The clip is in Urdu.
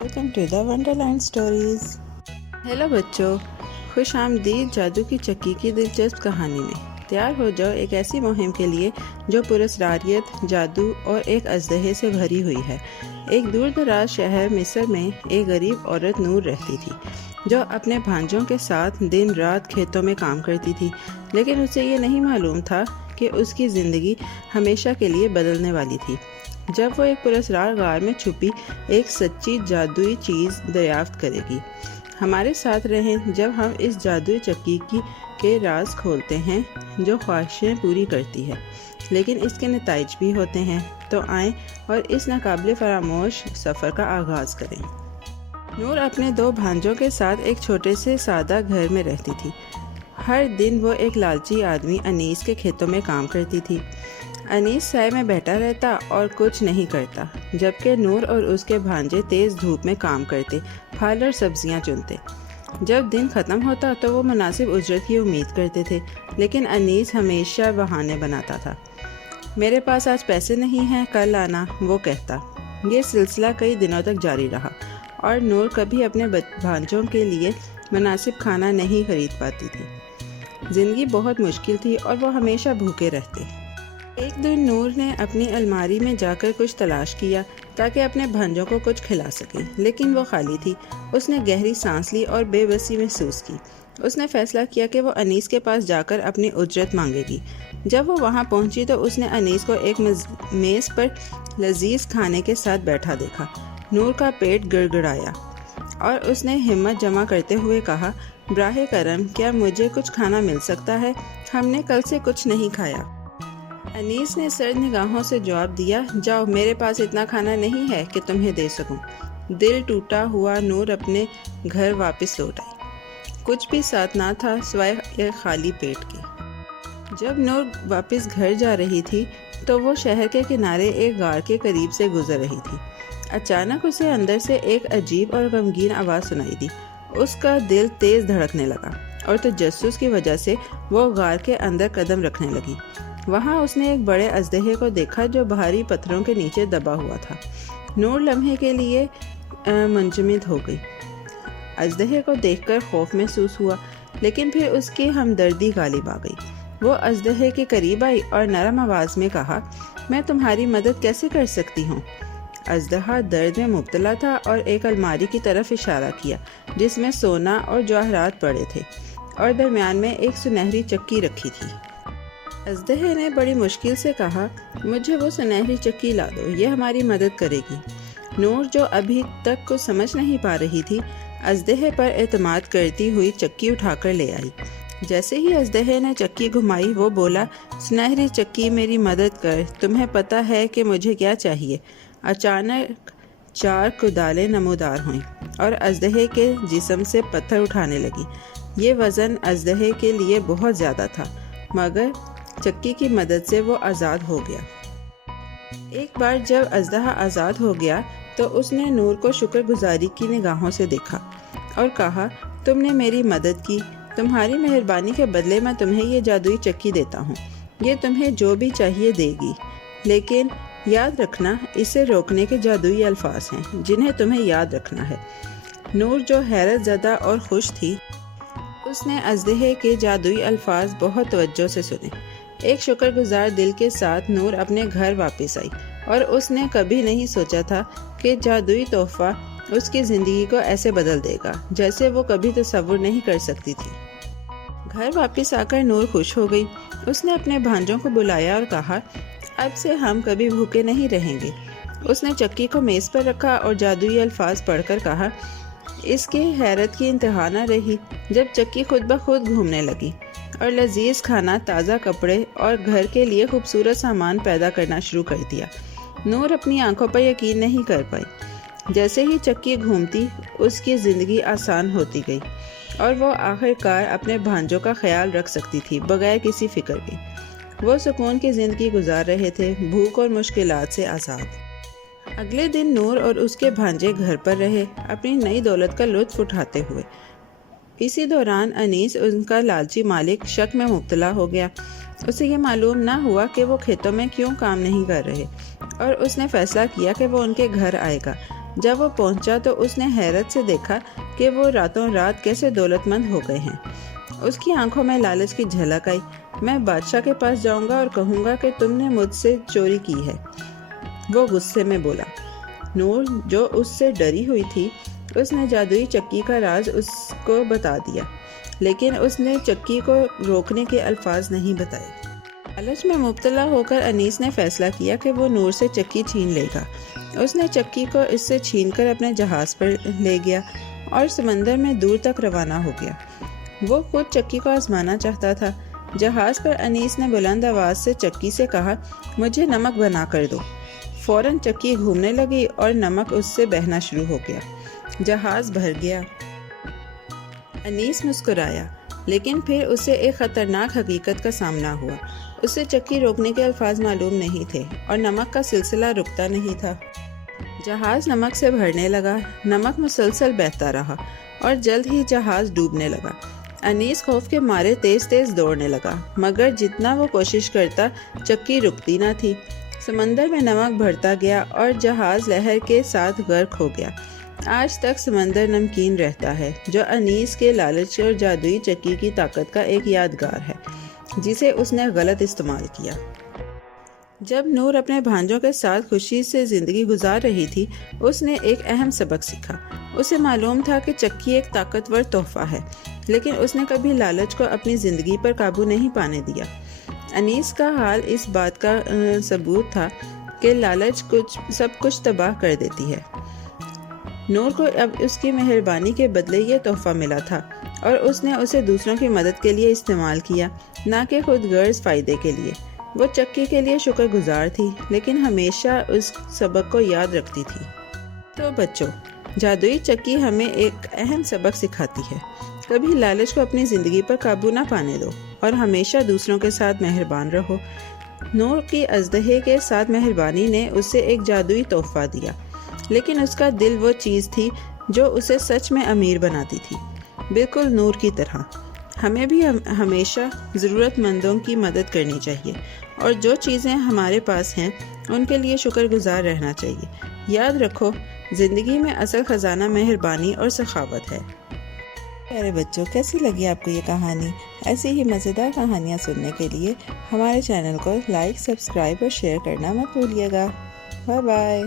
Welcome to the Wonderland stories. Hello بچوں، خوش آمدید جادو کی چکی کی دلچسپ کہانی میں۔ تیار ہو جاؤ ایک ایسی مہم کے لیے جو پراسراریت، جادو اور ایک اژدہے سے بھری ہوئی ہے۔ ایک دور دراز شہر مصر میں ایک غریب عورت نور رہتی تھی جو اپنے بھانجوں کے ساتھ دن رات کھیتوں میں کام کرتی تھی، لیکن اسے یہ نہیں معلوم تھا کہ اس کی زندگی ہمیشہ کے لیے بدلنے والی تھی جب وہ ایک پراسرار غار میں چھپی ایک سچی جادوئی چیز دریافت کرے گی۔ ہمارے ساتھ رہیں جب ہم اس جادوئی چکی کے راز کھولتے ہیں جو خواہشیں پوری کرتی ہے لیکن اس کے نتائج بھی ہوتے ہیں۔ تو آئیں اور اس ناقابل فراموش سفر کا آغاز کریں۔ نور اپنے 2 بھانجوں کے ساتھ ایک چھوٹے سے سادہ گھر میں رہتی تھی۔ ہر دن وہ ایک لالچی آدمی انیس کے کھیتوں میں کام کرتی تھی۔ انیس سائے میں بیٹھا رہتا اور کچھ نہیں کرتا، جبکہ نور اور اس کے بھانجے تیز دھوپ میں کام کرتے، پھل اور سبزیاں چنتے۔ جب دن ختم ہوتا تو وہ مناسب اجرت کی امید کرتے تھے، لیکن انیس ہمیشہ بہانے بناتا تھا۔ میرے پاس آج پیسے نہیں ہیں، کل آنا، وہ کہتا۔ یہ سلسلہ کئی دنوں تک جاری رہا اور نور کبھی اپنے بھانجوں کے لیے مناسب کھانا نہیں خرید پاتی تھی۔ زندگی بہت مشکل تھی اور وہ ہمیشہ بھوکے رہتے۔ ایک دن نور نے اپنی الماری میں جا کر کچھ تلاش کیا تاکہ اپنے بھانجوں کو کچھ کھلا سکے، لیکن وہ خالی تھی۔ اس نے گہری سانس لی اور بے بسی محسوس کی۔ اس نے فیصلہ کیا کہ وہ انیس کے پاس جا کر اپنی اجرت مانگے گی۔ جب وہ وہاں پہنچی تو اس نے انیس کو ایک میز پر لذیذ کھانے کے ساتھ بیٹھا دیکھا۔ نور کا پیٹ گڑگڑایا اور اس نے ہمت جمع کرتے ہوئے کہا، براہ کرم کیا مجھے کچھ کھانا مل سکتا ہے؟ ہم نے کل سے کچھ نہیں کھایا۔ انیس نے سرد نگاہوں سے جواب دیا، جاؤ، میرے پاس اتنا کھانا نہیں ہے کہ تمہیں دے سکوں۔ دل ٹوٹا ہوا نور اپنے گھر واپس لوٹ آئی۔ کچھ بھی ساتھ نہ تھا سوائے ایک خالی پیٹ کے۔ جب نور واپس گھر جا رہی تھی تو وہ شہر کے کنارے ایک غار کے قریب سے گزر رہی تھی۔ اچانک اسے اندر سے ایک عجیب اور غمگین آواز سنائی دی۔ اس کا دل تیز دھڑکنے لگا اور تجسس کی وجہ سے وہ غار کے اندر قدم رکھنے لگی۔ وہاں اس نے ایک بڑے اژدہے کو دیکھا جو بھاری پتھروں کے نیچے دبا ہوا تھا۔ نور لمحے کے لیے منجمد ہو گئی۔ اژدہے کو دیکھ کر خوف محسوس ہوا، لیکن پھر اس کی ہمدردی غالب آ گئی۔ وہ اژدہے کے قریب آئی اور نرم آواز میں کہا، میں تمہاری مدد کیسے کر سکتی ہوں؟ اژدہا درد میں مبتلا تھا اور ایک الماری کی طرف اشارہ کیا جس میں سونا اور جواہرات پڑے تھے اور درمیان میں ایک سنہری چکی رکھی تھی۔ اژدہے نے بڑی مشکل سے کہا، مجھے وہ سنہری چکی لا دو، یہ ہماری مدد کرے گی۔ نور جو ابھی تک کچھ سمجھ نہیں پا رہی تھی، اژدہے پر اعتماد کرتی ہوئی چکی اٹھا کر لے آئی۔ جیسے ہی اژدہے نے چکی گھمائی وہ بولا، سنہری چکی میری مدد کر، تمہیں پتہ ہے کہ مجھے کیا چاہیے؟ اچانک 4 کدالیں نمودار ہوئیں اور اژدہے کے جسم سے پتھر اٹھانے لگی۔ یہ وزن اژدہے کے لیے بہت زیادہ تھا، مگر چکی کی مدد سے وہ آزاد ہو گیا۔ ایک بار جب اژدہا آزاد ہو گیا تو اس نے نور کو شکر گزاری کی نگاہوں سے دیکھا اور کہا، تم نے میری مدد کی، تمہاری مہربانی کے بدلے میں تمہیں یہ جادوئی چکی دیتا ہوں۔ یہ تمہیں جو بھی چاہیے دے گی، لیکن یاد رکھنا اسے روکنے کے جادوئی الفاظ ہیں جنہیں تمہیں یاد رکھنا ہے۔ نور جو حیرت زدہ اور خوش تھی، اس نے اژدہے کے جادوئی الفاظ بہت توجہ سے سنے۔ ایک شکر گزار دل کے ساتھ نور اپنے گھر واپس آئی اور اس نے کبھی نہیں سوچا تھا کہ جادوئی تحفہ اس کی زندگی کو ایسے بدل دے گا جیسے وہ کبھی تصور نہیں کر سکتی تھی۔ گھر واپس آ کر نور خوش ہو گئی۔ اس نے اپنے بھانجوں کو بلایا اور کہا، اب سے ہم کبھی بھوکے نہیں رہیں گے۔ اس نے چکی کو میز پر رکھا اور جادوئی الفاظ پڑھ کر کہا۔ اس کی حیرت کی انتہا نہ رہی جب چکی خود بخود گھومنے لگی اور لذیذ کھانا، تازہ کپڑے اور گھر کے لیے خوبصورت سامان پیدا کرنا شروع کر دیا۔ نور اپنی آنکھوں پر یقین نہیں کر پائی۔ جیسے ہی چکی گھومتی، اس کی زندگی آسان ہوتی گئی اور وہ آخرکار اپنے بھانجوں کا خیال رکھ سکتی تھی بغیر کسی فکر کے۔ وہ سکون کی زندگی گزار رہے تھے، بھوک اور مشکلات سے آزاد۔ اگلے دن نور اور اس کے بھانجے گھر پر رہے، اپنی نئی دولت کا لطف اٹھاتے ہوئے۔ اسی دوران انیس، ان کا لالچی مالک، شک میں مبتلا ہو گیا۔ اسے یہ معلوم نہ ہوا کہ وہ کھیتوں میں کیوں کام نہیں کر رہے، اور اس نے فیصلہ کیا کہ وہ ان کے گھر آئے گا۔ جب وہ پہنچا تو اس نے حیرت سے دیکھا کہ وہ راتوں رات کیسے دولت مند ہو گئے ہیں۔ اس کی آنکھوں میں لالچ کی جھلک آئی۔ میں بادشاہ کے پاس جاؤں گا اور کہوں گا کہ تم نے مجھ سے چوری کی ہے، وہ غصے میں بولا۔ نور جو اس سے ڈری ہوئی تھی، اس نے جادوئی چکی کا راز اس کو بتا دیا، لیکن اس نے چکی کو روکنے کے الفاظ نہیں بتائے۔ لالچ میں مبتلا ہو کر انیس نے فیصلہ کیا کہ وہ نور سے چکی چھین لے گا۔ اس نے چکی کو اس سے چھین کر اپنے جہاز پر لے گیا اور سمندر میں دور تک روانہ ہو گیا۔ وہ خود چکی کو آزمانا چاہتا تھا۔ جہاز پر انیس نے بلند آواز سے چکی سے کہا، مجھے نمک بنا کر دو۔ فوراً چکی گھومنے لگی اور نمک اس سے بہنا شروع ہو گیا۔ جہاز بھر گیا۔ انیس مسکرایا، لیکن پھر اسے ایک خطرناک حقیقت کا سامنا ہوا۔ اسے چکی روکنے کے الفاظ معلوم نہیں تھے اور نمک کا سلسلہ رکتا نہیں تھا۔ جہاز نمک سے بھرنے لگا، نمک مسلسل بہتا رہا اور جلد ہی جہاز ڈوبنے لگا۔ انیس خوف کے مارے تیز تیز دوڑنے لگا، مگر جتنا وہ کوشش کرتا چکی رکتی نہ تھی۔ سمندر میں نمک بڑھتا گیا اور جہاز لہر کے ساتھ غرق ہو گیا۔ آج تک سمندر نمکین رہتا ہے، جو انیس کے لالچ اور جادوئی چکی کی طاقت کا ایک یادگار ہے جسے اس نے غلط استعمال کیا۔ جب نور اپنے بھانجوں کے ساتھ خوشی سے زندگی گزار رہی تھی، اس نے ایک اہم سبق سیکھا۔ اسے معلوم تھا کہ چکی ایک طاقتور تحفہ ہے، لیکن اس نے کبھی لالچ کو اپنی زندگی پر قابو نہیں پانے دیا۔ انیس کا حال اس بات کا ثبوت تھا کہ لالچ سب کچھ تباہ کر دیتی ہے۔ نور کو اب اس کی مہربانی کے بدلے یہ تحفہ ملا تھا اور اس نے اسے دوسروں کی مدد کے لیے استعمال کیا، نہ کہ خود غرض فائدے کے لیے۔ وہ چکی کے لیے شکر گزار تھی، لیکن ہمیشہ اس سبق کو یاد رکھتی تھی۔ تو بچوں، جادوئی چکی ہمیں ایک اہم سبق سکھاتی ہے۔ کبھی لالچ کو اپنی زندگی پر قابو نہ پانے دو اور ہمیشہ دوسروں کے ساتھ مہربان رہو۔ نور کی اژدہے کے ساتھ مہربانی نے اسے ایک جادوئی تحفہ دیا، لیکن اس کا دل وہ چیز تھی جو اسے سچ میں امیر بناتی تھی، بالکل نور کی طرح۔ ہمیں بھی ہمیشہ ضرورت مندوں کی مدد کرنی چاہیے اور جو چیزیں ہمارے پاس ہیں ان کے لیے شکر گزار رہنا چاہیے۔ یاد رکھو، زندگی میں اصل خزانہ مہربانی اور سخاوت ہے۔ پیارے بچوں، کیسی لگی آپ کو یہ کہانی؟ ایسی ہی مزیدار کہانیاں سننے کے لیے ہمارے چینل کو لائک، سبسکرائب اور شیئر کرنا مت بھولیے گا۔ Bye bye.